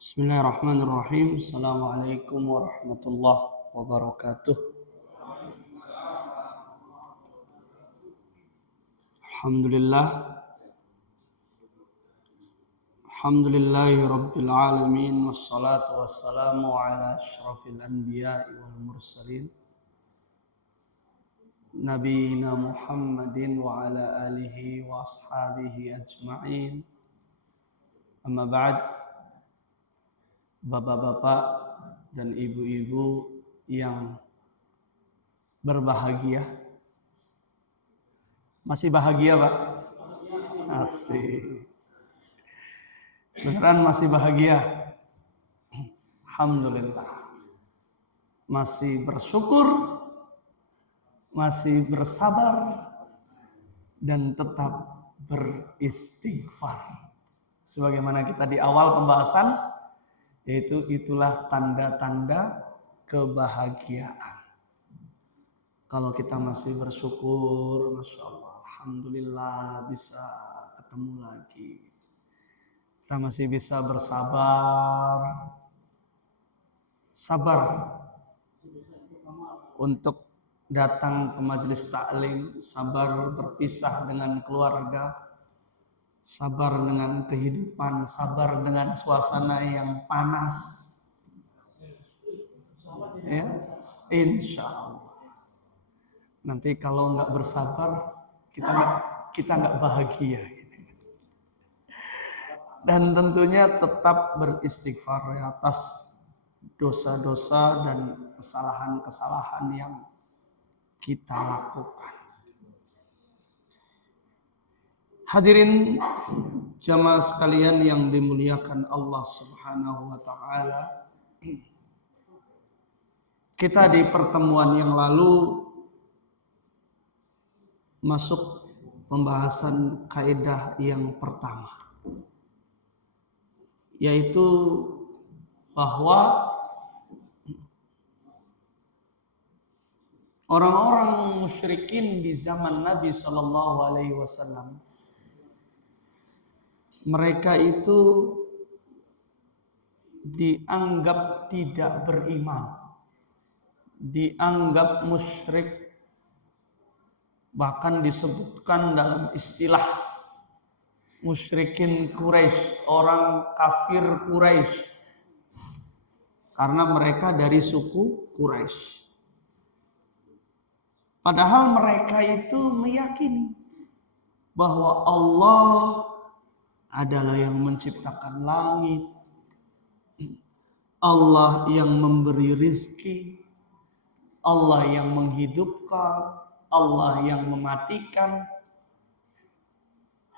Bismillahirrahmanirrahim. Assalamualaikum warahmatullahi wabarakatuh. Alhamdulillah. Alhamdulillahi rabbil alamin. Wassalatu wassalamu ala asyrafil anbiya'i wal mursalin. Nabiyina Muhammadin wa ala alihi wa ashabihi ajma'in. Amma ba'd. Bapak-bapak dan ibu-ibu yang berbahagia. Masih bahagia, Pak? Asik. Beneran masih bahagia? Alhamdulillah. Masih bersyukur, masih bersabar, dan tetap beristighfar. Sebagaimana kita di awal pembahasan, yaitu itulah tanda-tanda kebahagiaan. Kalau kita masih bersyukur, Masya Allah, Alhamdulillah bisa ketemu lagi. Kita masih bisa bersabar, sabar untuk datang ke majelis taklim, sabar berpisah dengan keluarga, sabar dengan kehidupan, sabar dengan suasana yang panas. Ya, insya Allah. Nanti kalau nggak bersabar, kita nggak bahagia. Dan tentunya tetap beristighfar atas dosa-dosa dan kesalahan-kesalahan yang kita lakukan. Hadirin jamaah sekalian yang dimuliakan Allah Subhanahu wa taala. Kita di pertemuan yang lalu masuk pembahasan kaidah yang pertama, yaitu bahwa orang-orang musyrikin di zaman Nabi Shallallahu Alaihi Wasallam, mereka itu dianggap tidak beriman, dianggap musyrik, bahkan disebutkan dalam istilah musyrikin Quraisy, orang kafir Quraisy, karena mereka dari suku Quraisy. Padahal mereka itu meyakini bahwa Allah adalah yang menciptakan langit, Allah yang memberi rizki, Allah yang menghidupkan, Allah yang mematikan.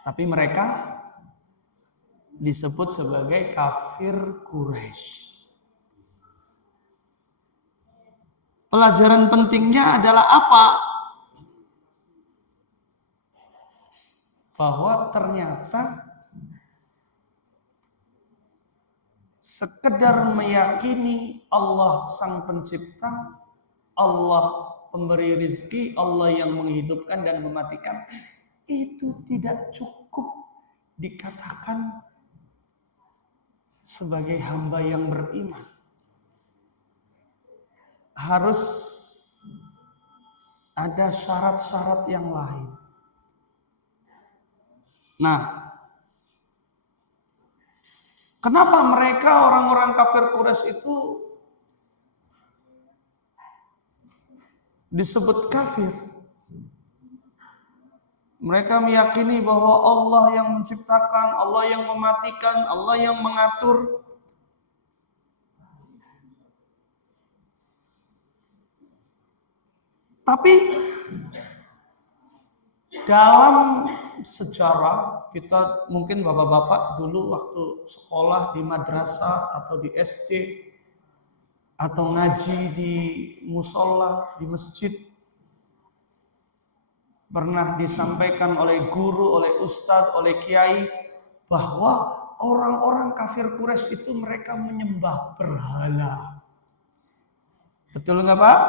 Tapi mereka disebut sebagai kafir Quraisy. Pelajaran pentingnya adalah apa? Bahwa ternyata sekedar meyakini Allah sang pencipta, Allah pemberi rizki, Allah yang menghidupkan dan mematikan, itu tidak cukup dikatakan sebagai hamba yang beriman. Harus ada syarat-syarat yang lain. Nah, kenapa mereka orang-orang kafir Quraisy itu disebut kafir? Mereka meyakini bahwa Allah yang menciptakan, Allah yang mematikan, Allah yang mengatur. Tapi dalam sejarah kita, mungkin bapak-bapak dulu waktu sekolah di madrasah atau di SD atau ngaji di musola, di masjid, pernah disampaikan oleh guru, oleh ustaz, oleh kiai, bahwa orang-orang kafir Quraisy itu mereka menyembah berhala. Betul nggak Pak?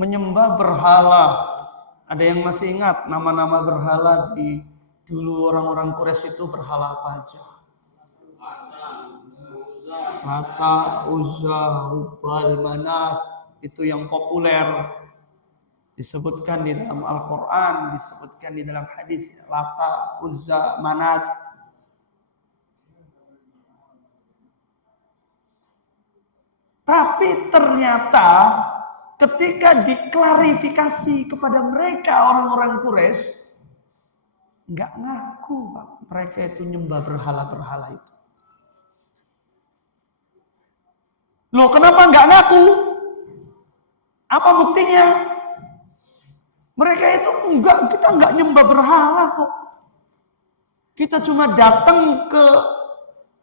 Menyembah berhala. Ada yang masih ingat nama-nama berhala di Dulu orang-orang Quraisy itu berhala apa aja? Lata, Uzza, Hubal, Manat, itu yang populer. Disebutkan di dalam Al-Quran, disebutkan di dalam hadis. Lata, Uzza, Manat. Tapi ternyata ketika diklarifikasi kepada mereka orang-orang Quraisy, nggak ngaku Pak, mereka itu nyembah berhala-berhala itu. Loh, kenapa nggak ngaku? Apa buktinya? Mereka itu kita nggak nyembah berhala kok. Kita cuma datang ke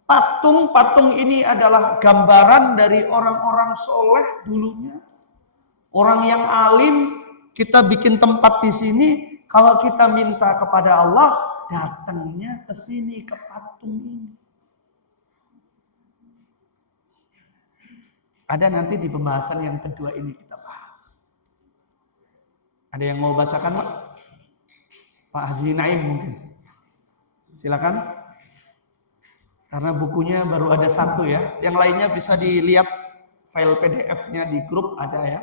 patung. Patung ini adalah gambaran dari orang-orang soleh dulunya. Orang yang alim, kita bikin tempat di sini. Kalau kita minta kepada Allah, datangnya ke sini, ke patung ini. Ada nanti di pembahasan yang kedua ini kita bahas. Ada yang mau bacakan, Pak? Pak Haji Naim mungkin. Silakan. Karena bukunya baru ada satu ya. Yang lainnya bisa dilihat file PDF-nya di grup ada ya.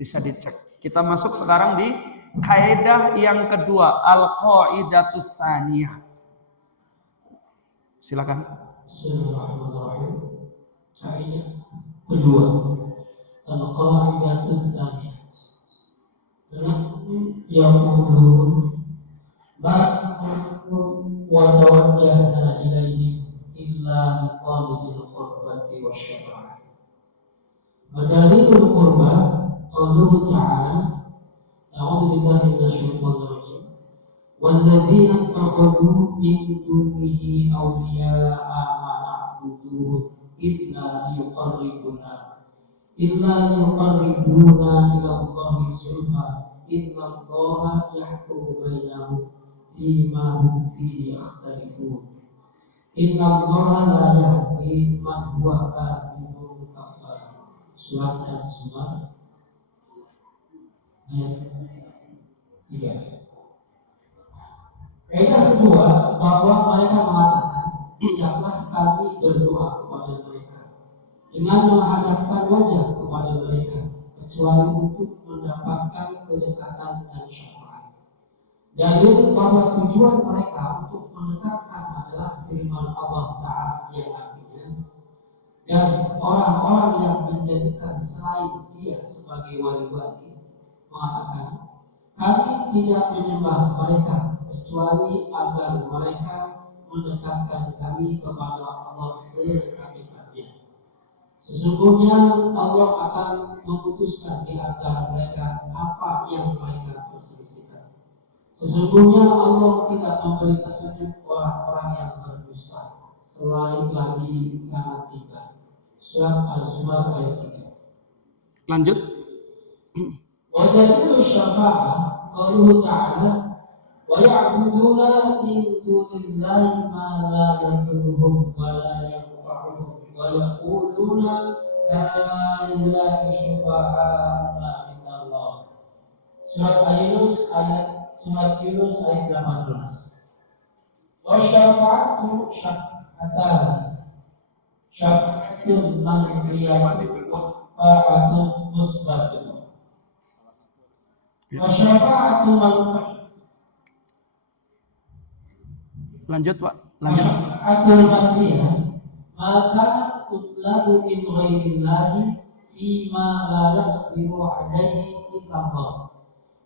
Bisa dicek. Kita masuk sekarang di kaidah yang kedua, al-qaidatus tsaniyah. Silakan. Bismillahirrahmanirrahim. Kaidah kedua, al-qaidatus tsaniyah. Yaqulun ba'dhum wa tawajjahna ilaihim illa liqalibil qurbati wasyafa'ah. Madalilul qurbah qaluhu ta'ala a'udzu billahi minasyaitonir rajim walladzina ittakhadhu min dunihi awliya'a ma na'buduhum illa liyuqarribuna ila Allahi zulfa inna Allaha yahkumu bainahum fima hum fihi yakhtalifun inna Allaha la yahdi man huwa kadhibun kafar. Surat Az-Zumar ayat 3. Kaidah kedua, bahwa mereka mengatakan, janganlah kami berdoa kepada mereka dengan menghadapkan wajah kepada mereka, kecuali untuk mendapatkan kedekatan dan syafaat. Dalil bahwa tujuan mereka untuk mendekatkan adalah firman Allah Ta'ala yang artinya, dan orang-orang yang menjadikan selain dia sebagai wali-wali mengatakan, kami tidak menyembah mereka kecuali agar mereka mendekatkan kami kepada Allah sedekat-dekatnya. Sesungguhnya Allah akan memutuskan di antara mereka apa yang mereka perselisihkan. Sesungguhnya Allah tidak memberi petunjuk orang-orang yang berdusta, selain lagi sangat tinggal. Surat Az-Zumar ayat 3. Lanjut. Wa dalilul syafa'ah qauluhu ta'ala wa ya'buduna min dunillahi ma la yadurruhum wa la yanfa'uhum wa yaquluna haula'i syufa'a'una indallah. Surat Yunus ayat 18. Wa syafa'atu syafa'atan syafa'atun manfiyatun fa'atun musbatun. Wasyafa'atu manfiyah. Lanjut Pak. Lanjut. Wasyafa'atul manfiyah maka tutlabu min ghairillahi fima la yaqdiru alaihi illallah.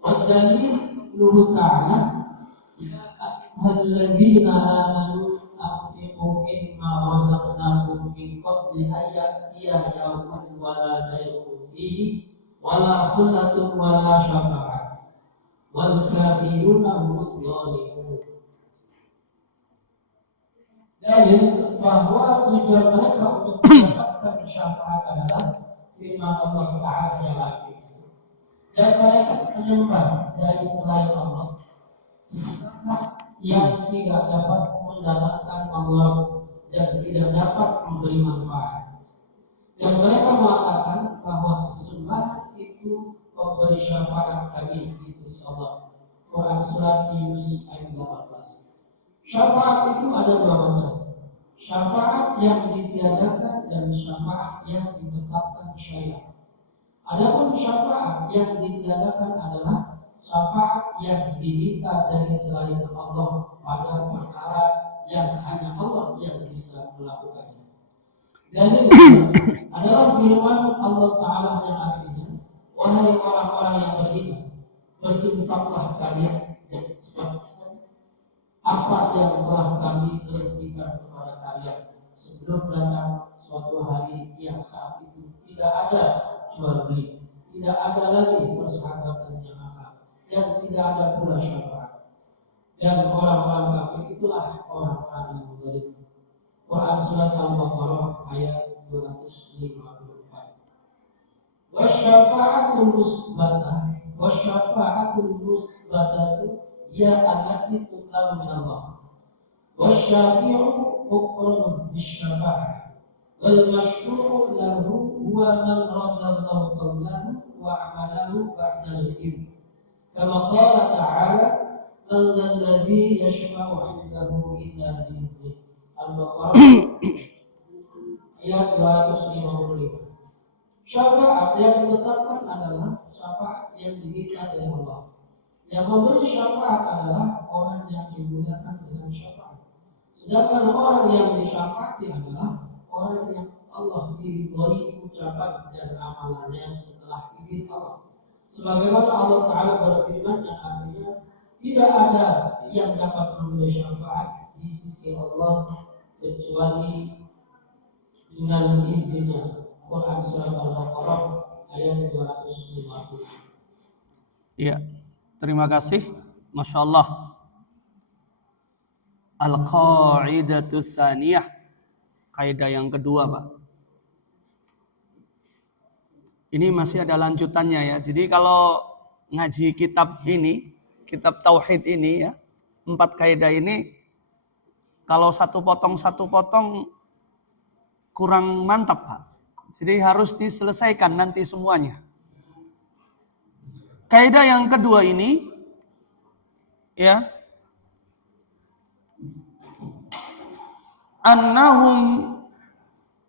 Wa daliluhu ta'ala alladzina amanu anfiqu mimma razaqnakum min qabli an ya'tiya yawmun wa la bay'un fihi wala khullatun wala syafa'ah wal kafiruna humuz zalimun. Dalil bahwa tujuan mereka untuk mendapatkan syafaat adalah firman Allah Ta'ala yang artinya, dan mereka menyembah dari selain Allah sesuatu yang tidak dapat mendatangkan Allah dan tidak dapat memberi manfaat. Dan mereka mengatakan bahwa sesungguhnya itu pemberi syafaat kami di sisi Allah. Quran surat Yunus ayat 18. Syafaat itu ada dua macam. Syafaat yang ditiadakan dan syafaat yang ditetapkan syariat. Adapun syafaat yang ditiadakan adalah syafaat yang diminta dari selain Allah pada perkara yang hanya Allah yang bisa melakukannya. Dan ini adalah firman Allah Ta'ala yang artinya, wahai orang-orang yang beriman, berinfaklah kalian sebagaimana apa yang telah kami rezekikan kepada kalian sebelum datang suatu hari yang saat itu tidak ada jual beli, tidak ada lagi persahabatan yang akal, dan tidak ada pula syafaat. Dan orang-orang kafir itulah orang-orang yang zalim. Quran surat Al-Baqarah ayat 254. Wasyafa'atul musbatah, wasyafa'atul musbatatu ya allati tutlabu min Allah. Wasyafi'u muqrunun bisyafa'ah. Wal masyfu'u lahu huwa man radallahu qawlahu wa amalahu ba'dal ilm. Kama qala ta'ala, man alladhi yashfa'u 'indahu illa bi'idhnih. Al-Baqarah ayat 255. Syafaat yang ditetapkan adalah syafaat yang diminta dari Allah. Yang memberi syafaat adalah orang yang dimuliakan dengan syafaat. Sedangkan orang yang disyafaati adalah orang yang Allah diridhoi ucapan dan amalannya setelah izin Allah. Sebagaimana Allah Ta'ala berfirman yang artinya tidak ada yang dapat memberi syafaat di sisi Allah kecuali dengan izinnya. Quran surat Al-Baqarah ayat 250. Iya, terima kasih. Masya Allah. Al-Qa'idatu Tsaniyah, kaidah yang kedua, Pak. Ini masih ada lanjutannya ya. Jadi kalau ngaji kitab ini, kitab Tauhid ini ya, 4 kaidah ini, kalau satu potong kurang mantap, Pak. Jadi harus diselesaikan nanti semuanya. Kaidah yang kedua ini, ya, annahum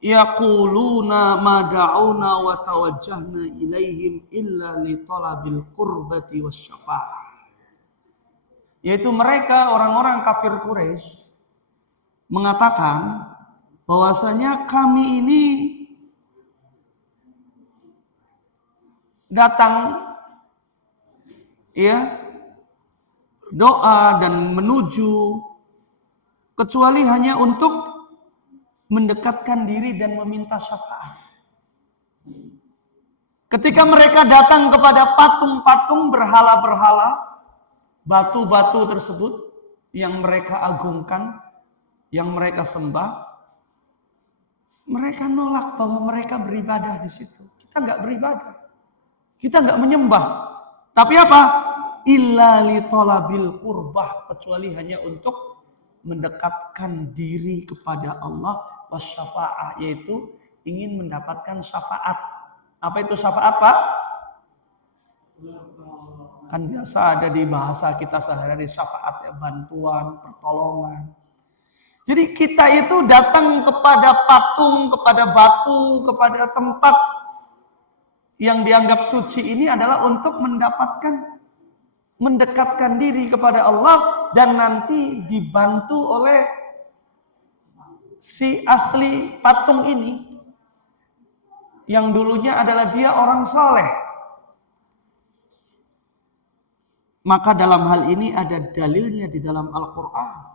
yaquluna ma da'una wa tawajjahna ilaihim illa li talabil qurbati wasyafa'ah. Yaitu mereka orang-orang kafir Quraisy mengatakan bahwasanya kami ini datang ya doa dan menuju kecuali hanya untuk mendekatkan diri dan meminta syafaat. Ketika mereka datang kepada patung-patung berhala-berhala, batu-batu tersebut yang mereka agungkan, yang mereka sembah, mereka nolak bahwa mereka beribadah di situ. Kita nggak beribadah, kita nggak menyembah. Tapi apa? Illa li talabil qurbah, kecuali hanya untuk mendekatkan diri kepada Allah wasyafa'ah, yaitu ingin mendapatkan syafaat. Apa itu syafaat, Pak? Kan biasa ada di bahasa kita sehari-hari syafaat ya, bantuan, pertolongan. Jadi kita itu datang kepada patung, kepada batu, kepada tempat yang dianggap suci ini adalah untuk mendekatkan diri kepada Allah dan nanti dibantu oleh si asli patung ini yang dulunya adalah dia orang soleh. Maka dalam hal ini ada dalilnya di dalam Al-Quran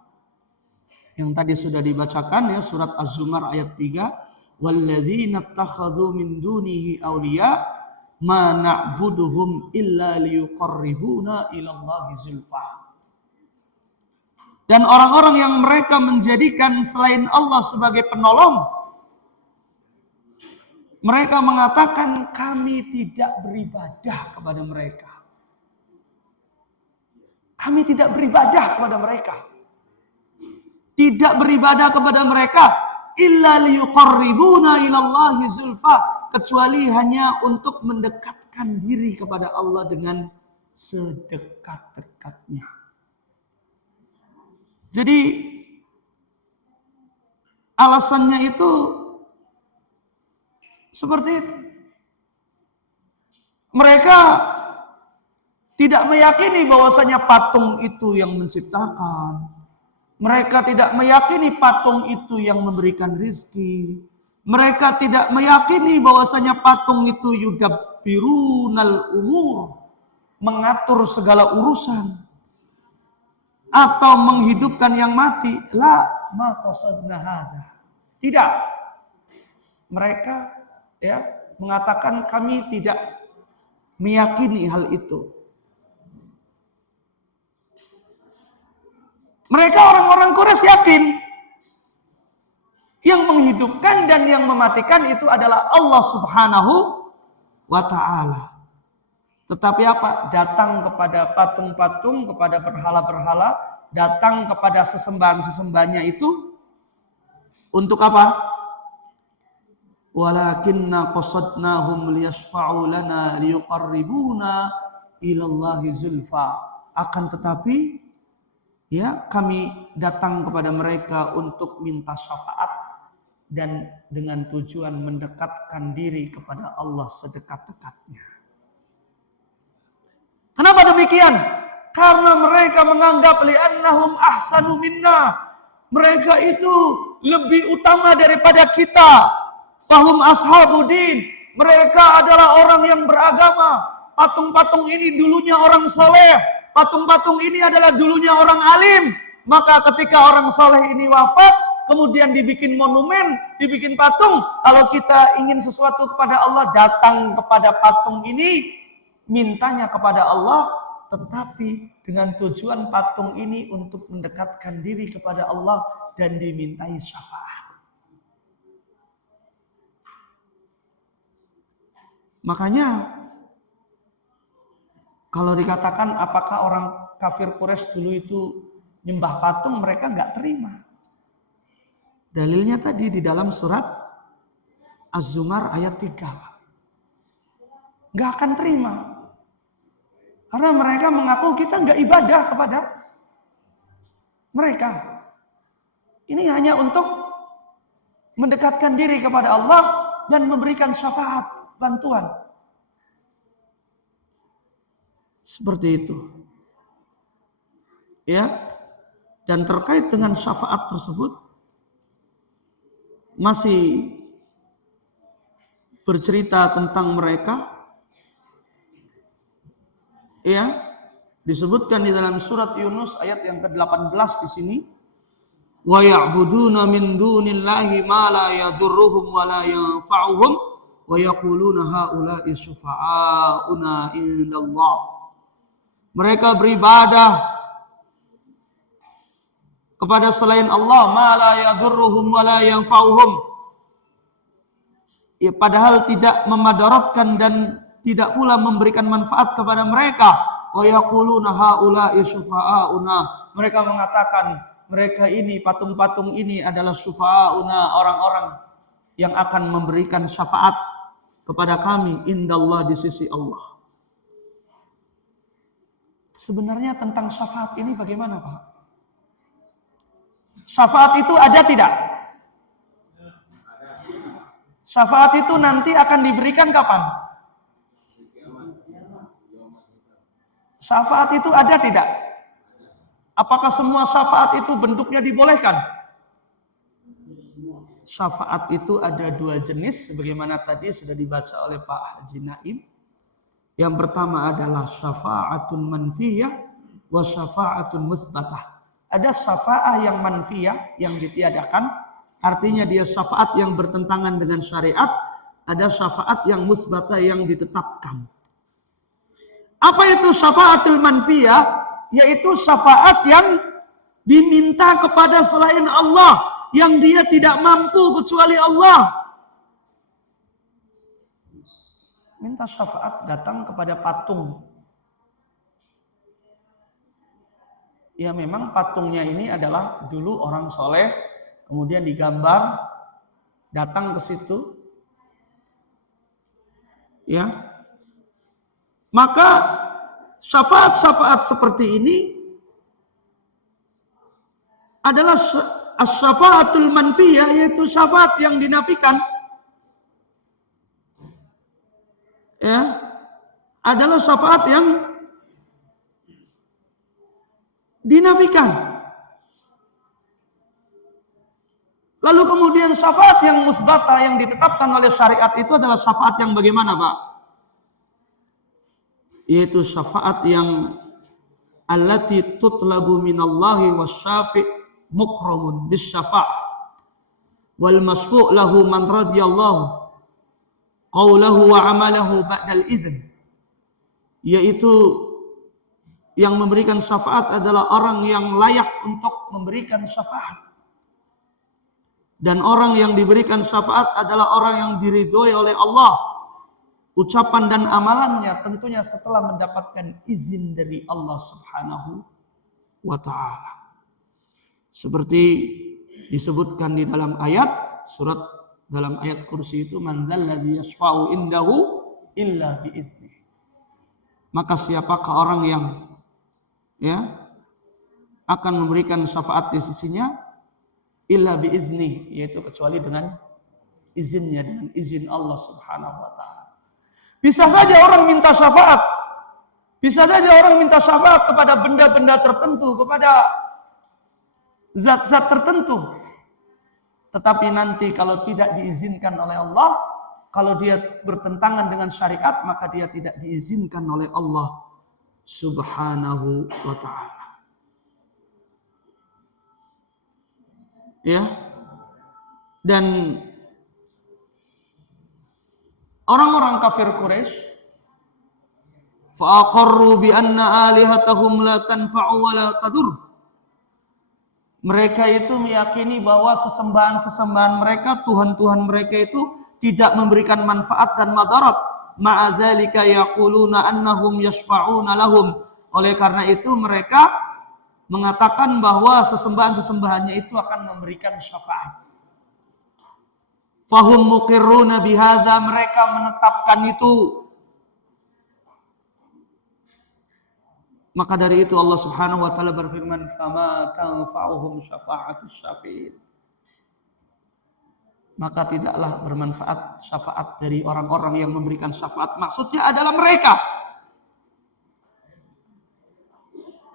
yang tadi sudah dibacakan ya, surat Az-Zumar ayat 3, walladzina ittakhadhu min dunihi awliya ma na'buduhum illa liyuqarribuna ilallahi zulfa. Dan orang-orang yang mereka menjadikan selain Allah sebagai penolong, mereka mengatakan kami tidak beribadah kepada mereka. Kami tidak beribadah kepada mereka. Tidak beribadah kepada mereka illa liyuqarribuna ilallahi zulfa, kecuali hanya untuk mendekatkan diri kepada Allah dengan sedekat-dekatnya. Jadi alasannya itu seperti itu. Mereka tidak meyakini bahwasanya patung itu yang menciptakan. Mereka tidak meyakini patung itu yang memberikan rizki. Mereka tidak meyakini bahwasanya patung itu yudabbirunal umur, mengatur segala urusan atau menghidupkan yang mati. La ma qasadna hadza. Tidak. Mereka mengatakan kami tidak meyakini hal itu. Mereka orang-orang Quraisy yakin yang menghidupkan dan yang mematikan itu adalah Allah Subhanahu wa ta'ala. Tetapi apa? Datang kepada patung-patung, kepada berhala-berhala, datang kepada sesembahan-sesembahannya itu untuk apa? Walakinna qasadnahum liyashfa'u lana liyuqarribuna ilallahi zulfa. Akan tetapi kami datang kepada mereka untuk minta syafaat dan dengan tujuan mendekatkan diri kepada Allah sedekat-dekatnya. Kenapa demikian? Karena mereka menganggap li'annahum ahsanu minna. Mereka itu lebih utama daripada kita. Fahum ashabudin. Mereka adalah orang yang beragama. Patung-patung ini dulunya orang soleh. Patung-patung ini adalah dulunya orang alim. Maka ketika orang soleh ini wafat, kemudian dibikin monumen, dibikin patung. Kalau kita ingin sesuatu kepada Allah, datang kepada patung ini, mintanya kepada Allah, tetapi dengan tujuan patung ini untuk mendekatkan diri kepada Allah dan dimintai syafaat. Makanya kalau dikatakan apakah orang kafir Quraisy dulu itu nyembah patung, mereka nggak terima. Dalilnya tadi di dalam surat Az-Zumar ayat 3. Nggak akan terima. Karena mereka mengaku kita nggak ibadah kepada mereka. Ini hanya untuk mendekatkan diri kepada Allah dan memberikan syafaat, bantuan. Seperti itu. Dan terkait dengan syafaat tersebut masih bercerita tentang mereka. Disebutkan di dalam surat Yunus ayat yang ke-18 di sini. Wa ya'buduna min dunillahi ma la yadurruhum wa la yanfa'uhum wa yaquluna haula'i syufa'auna indallah. Mereka beribadah kepada selain Allah, ma la yadurruhum wa la yanfa'uhum. Padahal tidak memadaratkan dan tidak pula memberikan manfaat kepada mereka. Wa yaquluna haula'i syufa'auna. Mereka mengatakan mereka ini, patung-patung ini adalah syufa'auna, orang-orang yang akan memberikan syafaat kepada kami indallah, di sisi Allah. Sebenarnya tentang syafaat ini bagaimana, Pak? Syafaat itu ada tidak? Syafaat itu nanti akan diberikan kapan? Syafaat itu ada tidak? Apakah semua syafaat itu bentuknya dibolehkan? Syafaat itu ada 2 jenis, sebagaimana tadi sudah dibaca oleh Pak Haji Naim. Yang pertama adalah syafa'atun manfiyah wa syafa'atun musbatah. Ada syafa'ah yang manfiyah, yang ditiadakan, artinya dia syafaat yang bertentangan dengan syariat. Ada syafaat yang musbatah, yang ditetapkan. Apa itu syafa'atul manfiyah? Yaitu syafaat yang diminta kepada selain Allah, yang dia tidak mampu kecuali Allah. Minta syafaat datang kepada patung. Ya memang patungnya ini adalah dulu orang soleh, kemudian digambar, datang ke situ. Maka syafaat-syafaat seperti ini adalah as-syafa'atul manfiyah, yaitu syafaat yang dinafikan. Ya, adalah syafaat yang dinafikan. Lalu kemudian syafaat yang musbatah yang ditetapkan oleh syariat itu adalah syafaat yang bagaimana, Pak? Yaitu syafaat yang allati tutlabu minallahi wasyafi' mukramun bisyafa'ah wal masfu' lahu man radiyallahu qawlahu wa amalahu ba'dal izn. Yaitu yang memberikan syafaat adalah orang yang layak untuk memberikan syafaat. Dan orang yang diberikan syafaat adalah orang yang diridhoi oleh Allah. Ucapan dan amalannya tentunya setelah mendapatkan izin dari Allah Subhanahu wa ta'ala. Seperti disebutkan di dalam ayat, dalam ayat kursi itu, man dzalladzi yashfa'u indahu illa bi'idznih. Maka siapakah orang yang akan memberikan syafaat di sisinya? Illa bi'idznih, yaitu kecuali dengan izinnya, dengan izin Allah Subhanahu wa ta'ala. Bisa saja orang minta syafaat. Bisa saja orang minta syafaat kepada benda-benda tertentu, kepada zat-zat tertentu. Tetapi nanti kalau tidak diizinkan oleh Allah, kalau dia bertentangan dengan syariat, maka dia tidak diizinkan oleh Allah Subhanahu wa ta'ala. Ya. Dan orang-orang kafir Quraisy fa'aqarru bi anna alihatahum la tanfa'u wa la tadur. Mereka itu meyakini bahwa sesembahan-sesembahan mereka, Tuhan-Tuhan mereka itu tidak memberikan manfaat dan madarat. Ma'adzalika yaquluna annahum yashfa'una lahum. Oleh karena itu mereka mengatakan bahwa sesembahan-sesembahannya itu akan memberikan syafaat. Fahum muqirruna bihadza, mereka menetapkan itu. Maka dari itu Allah Subhanahu wa taala berfirman, "Fama tanfa'uhum syafa'atus syafi'in." Maka tidaklah bermanfaat syafaat dari orang-orang yang memberikan syafaat. Maksudnya adalah mereka.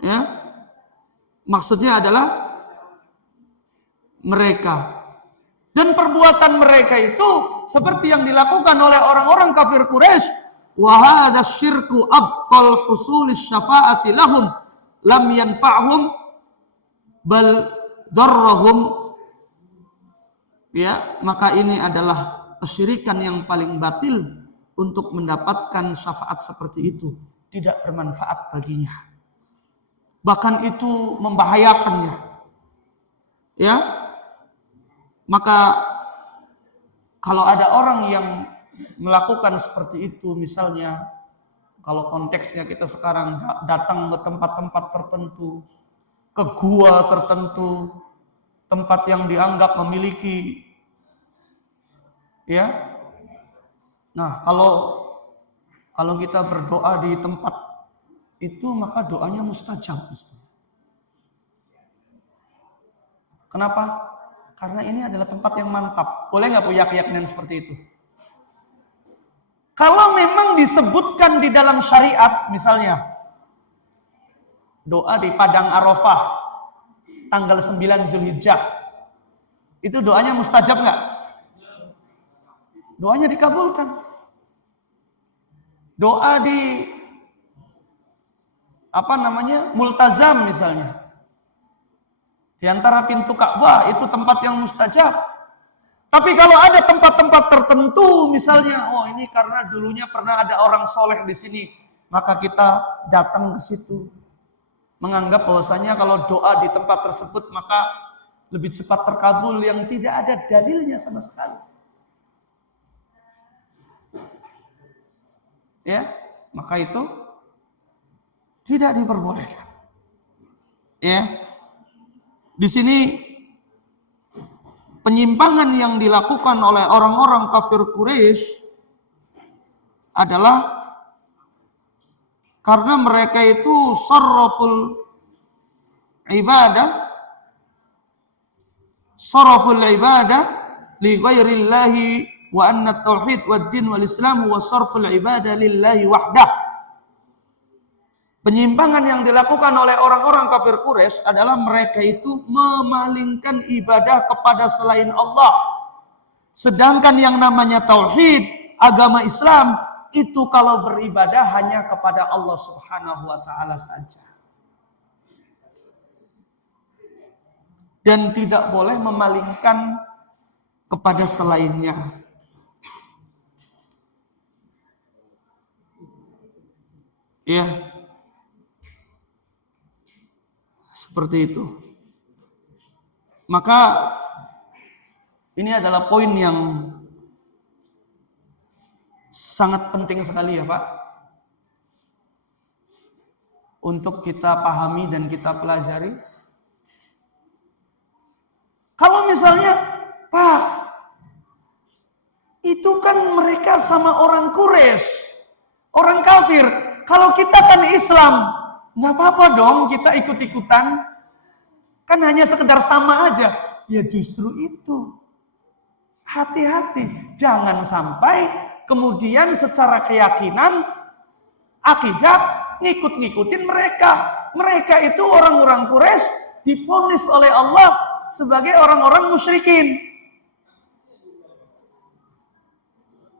Ya. Maksudnya adalah mereka. Dan perbuatan mereka itu seperti yang dilakukan oleh orang-orang kafir Quraisy. Wa hadza syirku abtal husulis syafa'ati lahum lam yanfa'hum bal darrahum. Ya, maka ini adalah kesyirikan yang paling batil untuk mendapatkan syafaat seperti itu. Tidak bermanfaat baginya. Bahkan itu membahayakannya. Ya. Maka kalau ada orang yang melakukan seperti itu, misalnya kalau konteksnya kita sekarang datang ke tempat-tempat tertentu, ke gua tertentu, tempat yang dianggap memiliki, ya. Nah, kalau kita berdoa di tempat itu, maka doanya mustajab. Kenapa? Karena ini adalah tempat yang mantap. Boleh nggak punya keyakinan seperti itu? Kalau memang disebutkan di dalam syariat, misalnya doa di Padang Arafah tanggal 9 Zulhijjah, itu doanya mustajab nggak? Doanya dikabulkan. Doa di multazam misalnya, di antara pintu Ka'bah, itu tempat yang mustajab. Tapi kalau ada tempat-tempat tertentu, misalnya, oh ini karena dulunya pernah ada orang soleh di sini, maka kita datang ke situ, menganggap bahwasanya kalau doa di tempat tersebut maka lebih cepat terkabul, yang tidak ada dalilnya sama sekali. Ya, maka itu tidak diperbolehkan. Ya, di sini penyimpangan yang dilakukan oleh orang-orang kafir Quraisy adalah karena mereka itu sarraful ibadah saraful ibadah li ghairillahi wa anna tauhid wad din wal islam wa sarful ibadah lillahi wahdah. Penyimpangan yang dilakukan oleh orang-orang kafir Quraisy adalah mereka itu memalingkan ibadah kepada selain Allah. Sedangkan yang namanya tauhid, agama Islam, itu kalau beribadah hanya kepada Allah Subhanahu wa taala saja. Dan tidak boleh memalingkan kepada selainnya. Ya. Seperti itu. Maka ini adalah poin yang sangat penting sekali ya Pak, untuk kita pahami dan kita pelajari. Kalau misalnya, Pak, itu kan mereka sama orang Quraisy, orang kafir. Kalau kita kan Islam, nggak apa-apa dong kita ikut-ikutan. Kan hanya sekedar sama aja. Ya justru itu. Hati-hati. Jangan sampai kemudian secara keyakinan, akidah, ngikut-ngikutin mereka. Mereka itu orang-orang Quraisy divonis oleh Allah sebagai orang-orang musyrikin.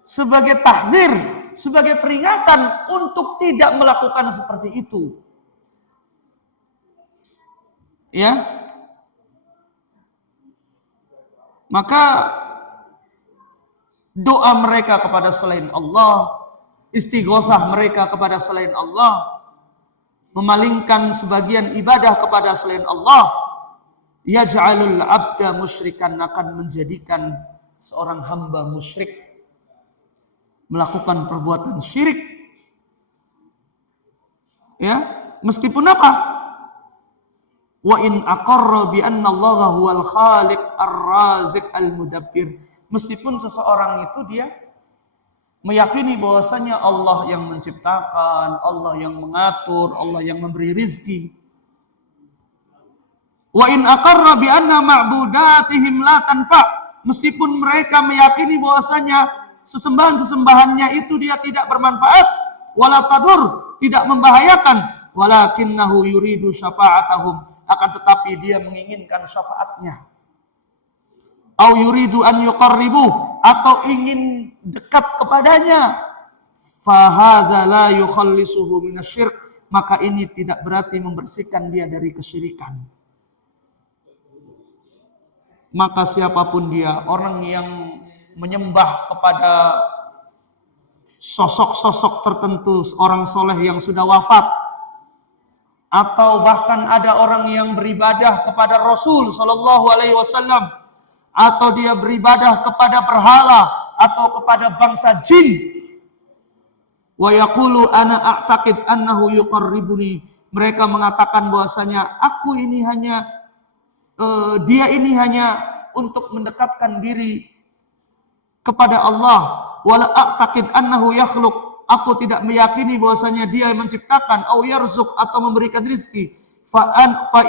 Sebagai tahdzir, sebagai peringatan untuk tidak melakukan seperti itu. Ya. Maka doa mereka kepada selain Allah, istighosah mereka kepada selain Allah, memalingkan sebagian ibadah kepada selain Allah, yaj'alul abda musyrikan, akan menjadikan seorang hamba musyrik, melakukan perbuatan syirik. Ya, meskipun apa? Wa in aqarra bi anna Allah huwal khaliq ar-raziq al-mudabbir. Meskipun seseorang itu dia meyakini bahwasanya Allah yang menciptakan, Allah yang mengatur, Allah yang memberi rizki. Wa in aqarra bi anna ma'budatihim la tanfa. Meskipun mereka meyakini bahwasanya sesembahan-sesembahannya itu dia tidak bermanfaat, wala tadur, tidak membahayakan, walakinnahu yuridu syafa'atahum, akan tetapi dia menginginkan syafaatnya. Au yuridu an yuqarribu, atau ingin dekat kepadanya. Fahadza la yukhallisuhu minasyirk, maka ini tidak berarti membersihkan dia dari kesyirikan. Maka siapapun dia, orang yang menyembah kepada sosok-sosok tertentu, orang soleh yang sudah wafat, atau bahkan ada orang yang beribadah kepada Rasul Sallallahu Alaihi Wasallam, atau dia beribadah kepada berhala atau kepada bangsa jin, wa yaqulu ana a'taqid annahu yuqarribuni, mereka mengatakan bahwasanya aku ini hanya dia ini hanya untuk mendekatkan diri kepada Allah, wala a'taqid annahu yakhluq, aku tidak meyakini bahwasanya dia yang menciptakan, au yarzuq, atau memberikan rizki. Fa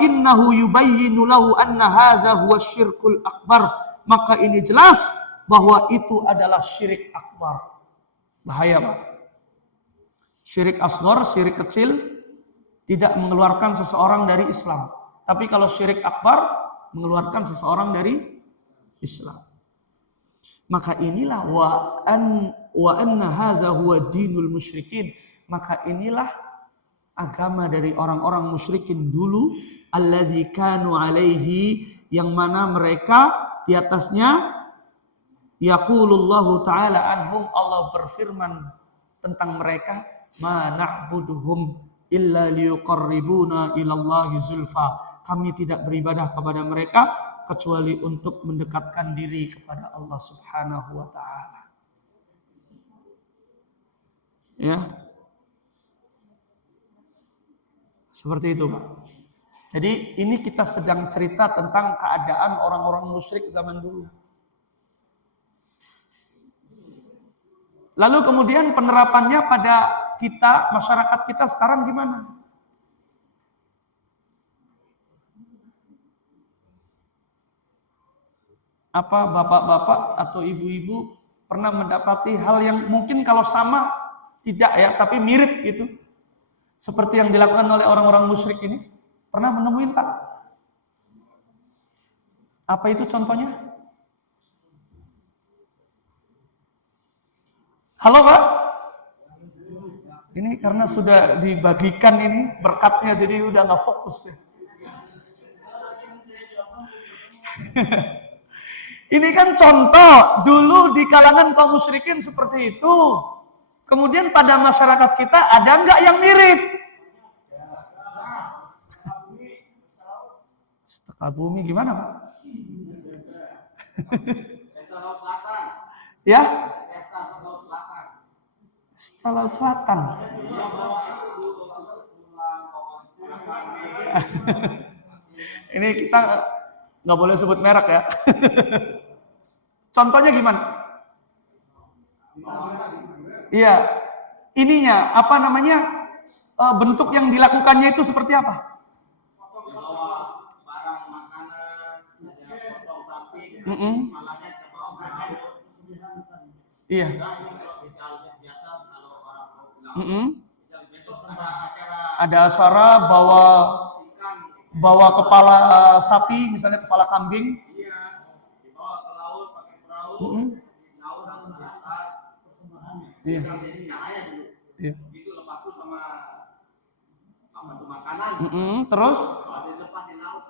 innahu yubayyinu lahu anna hadza huwa syirkul akbar, maka ini jelas bahwa itu adalah syirik akbar. Bahaya, Pak. Syirik asghar, syirik kecil tidak mengeluarkan seseorang dari Islam. Tapi kalau syirik akbar mengeluarkan seseorang dari Islam. Maka inilah wa anna hadza huwa dinul musyrikin, maka inilah agama dari orang-orang musyrikin dulu, alladzi kanu alaihi, yang mana mereka di atasnya, yaqulullahu ta'ala anhum, Allah berfirman tentang mereka, ma na'buduhum illa liyuqarribuna ilallahi zulfa, kami tidak beribadah kepada mereka kecuali untuk mendekatkan diri kepada Allah Subhanahu wa ta'ala. Ya. Seperti itu, Pak. Jadi ini kita sedang cerita tentang keadaan orang-orang musyrik zaman dulu. Lalu kemudian penerapannya pada kita, masyarakat kita sekarang gimana? Apa bapak-bapak atau ibu-ibu pernah mendapati hal yang mungkin kalau sama tidak ya, tapi mirip gitu? Seperti yang dilakukan oleh orang-orang musyrik ini? Pernah menemui tak? Apa itu contohnya? Halo Pak? Ini karena sudah dibagikan ini berkatnya, jadi udah nggak fokus ya. Ini kan contoh dulu di kalangan kaum musyrikin seperti itu. Kemudian pada masyarakat kita ada nggak yang mirip? Seteka bumi gimana Pak? Ya? Pesta Laut Selatan. Ini kita nggak boleh sebut merek ya. Contohnya gimana? Iya, ininya apa namanya, bentuk yang dilakukannya itu seperti apa? Barang makanan, potong sapi, malahnya ke bawah ke laut. Iya. Biasa kalau orang bilang, besok ada acara, Ada acara bawa kepala sapi, misalnya kepala kambing. iya, dibawa ke laut pakai perahu, laut langsung di atas. Iya. Jadi caranya dulu. Iya. Itu lepas tuh sama apa tuh makanan. Terus? Kalau di depan di laut.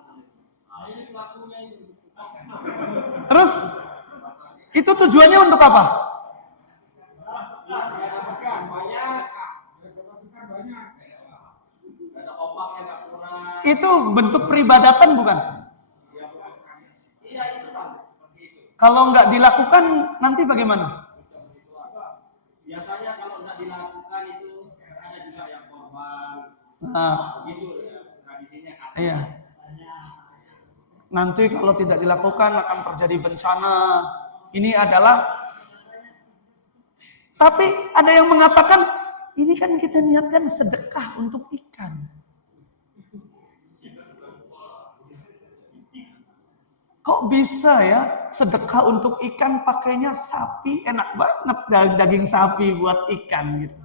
Ini pelakunya ini. Terus? Itu tujuannya untuk apa? Banyak. Ada ombaknya nggak kurang. Itu bentuk peribadatan bukan? Iya itu Bang, seperti itu. Kalau nggak dilakukan nanti bagaimana? Biasanya kalau nggak dilakukan itu ada juga yang korban. Nah, Begitu ya tradisinya kan. iya. Nanti kalau tidak dilakukan akan terjadi bencana. Ini adalah, tapi ada yang mengatakan ini kan kita niatkan sedekah untuk ikan. Kok bisa ya sedekah untuk ikan pakainya sapi, enak banget daging sapi buat ikan gitu.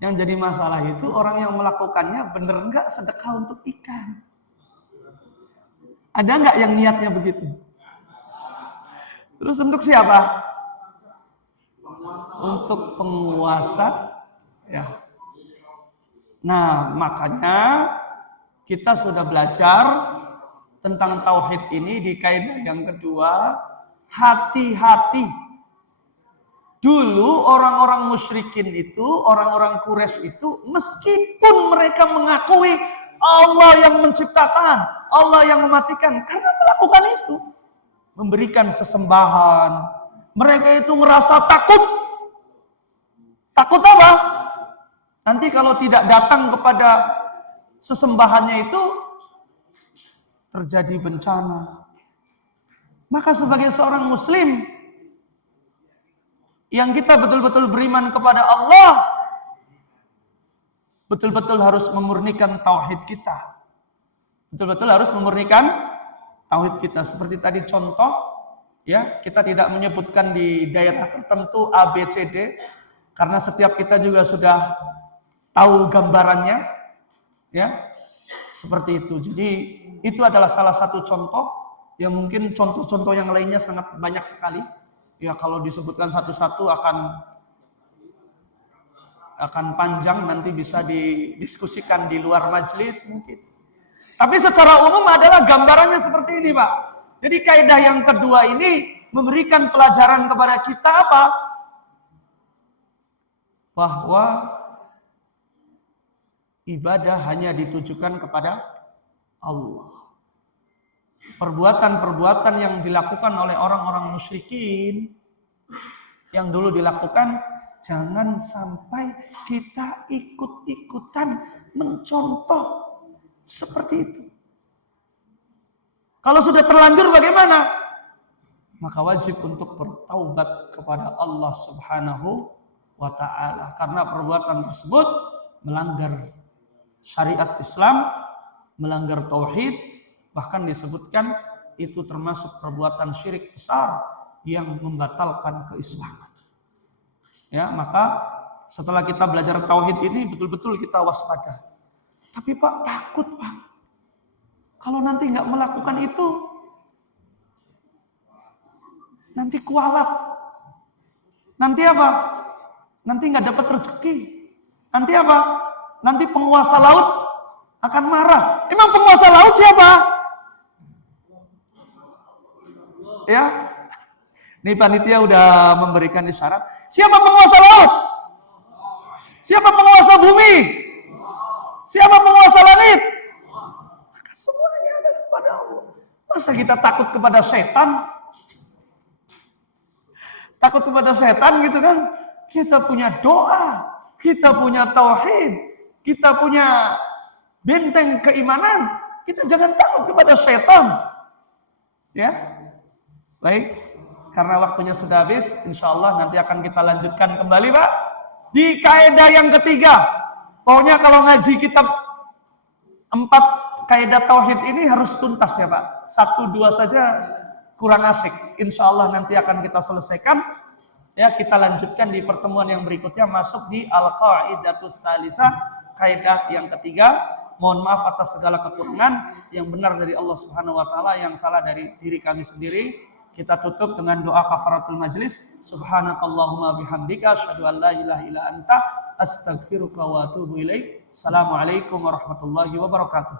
Yang jadi masalah itu orang yang melakukannya bener nggak sedekah untuk ikan? Ada nggak yang niatnya begitu? Terus untuk siapa? Untuk penguasa, ya. Nah, makanya kita sudah belajar tentang tauhid ini di kaidah yang kedua, hati-hati. Dulu orang-orang musyrikin itu, orang-orang Quraisy itu, meskipun mereka mengakui Allah yang menciptakan, Allah yang mematikan, karena melakukan itu, memberikan sesembahan, mereka itu merasa takut. Takut apa? Nanti kalau tidak datang kepada sesembahannya itu, terjadi bencana. Maka sebagai seorang muslim, yang kita betul-betul beriman kepada Allah, betul-betul harus memurnikan tauhid kita. Betul-betul harus memurnikan tauhid kita. Seperti tadi contoh, ya, kita tidak menyebutkan di daerah tertentu A, B, C, D, karena setiap kita juga sudah tahu gambarannya, ya, seperti itu. Jadi itu adalah salah satu contoh, yang mungkin contoh-contoh yang lainnya sangat banyak sekali. Ya kalau disebutkan satu-satu akan panjang, nanti bisa didiskusikan di luar majelis mungkin. Tapi secara umum adalah gambarannya seperti ini Pak. Jadi kaidah yang kedua ini memberikan pelajaran kepada kita apa? Bahwa ibadah hanya ditujukan kepada Allah. Perbuatan-perbuatan yang dilakukan oleh orang-orang musyrikin yang dulu dilakukan, jangan sampai kita ikut-ikutan mencontoh seperti itu. Kalau sudah terlanjur bagaimana? Maka wajib untuk bertaubat kepada Allah Subhanahu wa ta'ala, karena perbuatan tersebut melanggar syariat Islam melanggar tauhid, bahkan disebutkan itu termasuk perbuatan syirik besar yang membatalkan keislaman. Ya, maka setelah kita belajar tauhid ini betul-betul kita waspada. Tapi Pak, takut Pak. Kalau nanti nggak melakukan itu, nanti kualat. Nanti apa? Nanti nggak dapat rezeki. Nanti apa? Nanti penguasa laut akan marah. Emang penguasa laut siapa? Ya, ini panitia udah memberikan isyarat. Siapa penguasa laut? Siapa penguasa bumi? Siapa penguasa langit? Maka semuanya adalah kepada Allah. Masa kita takut kepada setan? Takut kepada setan gitu kan? Kita punya doa, kita punya tauhid, kita punya benteng keimanan. Kita jangan takut kepada setan. Ya. Baik, karena waktunya sudah habis, insya Allah nanti akan kita lanjutkan kembali Pak di kaidah yang ketiga. Pokoknya kalau ngaji kitab 4 kaidah tauhid ini harus tuntas ya Pak. 1, 2 saja kurang asik. Insya Allah nanti akan kita selesaikan. Ya, kita lanjutkan di pertemuan yang berikutnya, masuk di al-qaidatus tsalitsah, kaidah yang ketiga. Mohon maaf atas segala kekurangan, yang benar dari Allah Subhanahu wa taala, yang salah dari diri kami sendiri. Kita tutup dengan doa kafaratul majlis. Subhanakallahumma bihamdika asyhadu an la ilaha illa anta astaghfiruka wa atubu ilaik. Assalamualaikum warahmatullahi wabarakatuh.